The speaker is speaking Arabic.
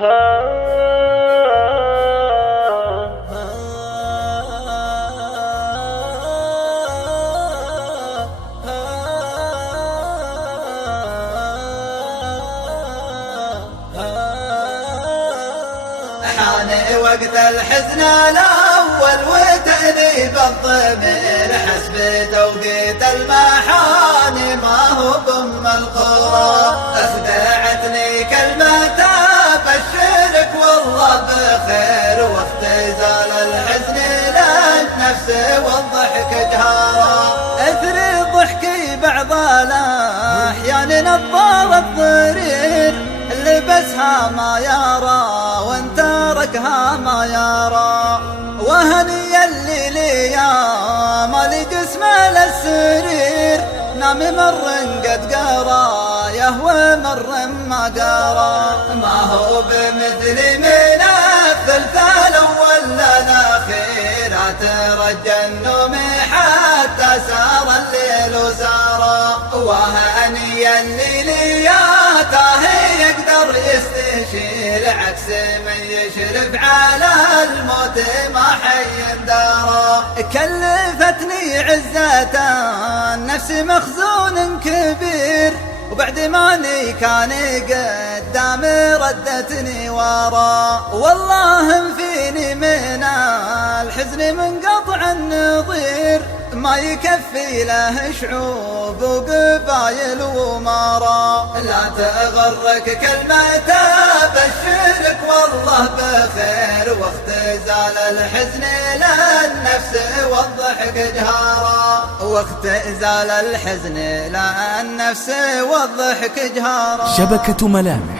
حان وقت الحزن الأول وتأنيب الضمير حسب توقيت المحاني ما هو بم القرى. أخدعتني كلمة أبشرك والله بخير واختزال الحزن للنفس والضحك جهارا. أثري ضحكي بعض الأحيان نظار الضرير لبسها ما يرى وان تركها ما يرى. وهني الليل يا مالي جسم للسرير نام مر قد قرى يهوى مر ما قرى. ما هو بمثل من الثلث الأول للأخير أترجى النوم حتى سار الليل وسارا. وهني الليل يا تاهي يقدر يستشير عكس من يشرف على الموت ما حي دارا. كلفتني عزة النفس مخزون كبير وبعد ماني كان قدامي ردتني ورا. والله فيني من الحزن من قطع النظير ما يكفي له شعوب وقبايل ومارا. لا تغرك كلمة أبشرك والله بخير واختزال الحزن للنفس والضحك جهارا. واختزال الحزن للنفس والضحك جهارا. شبكة ملامح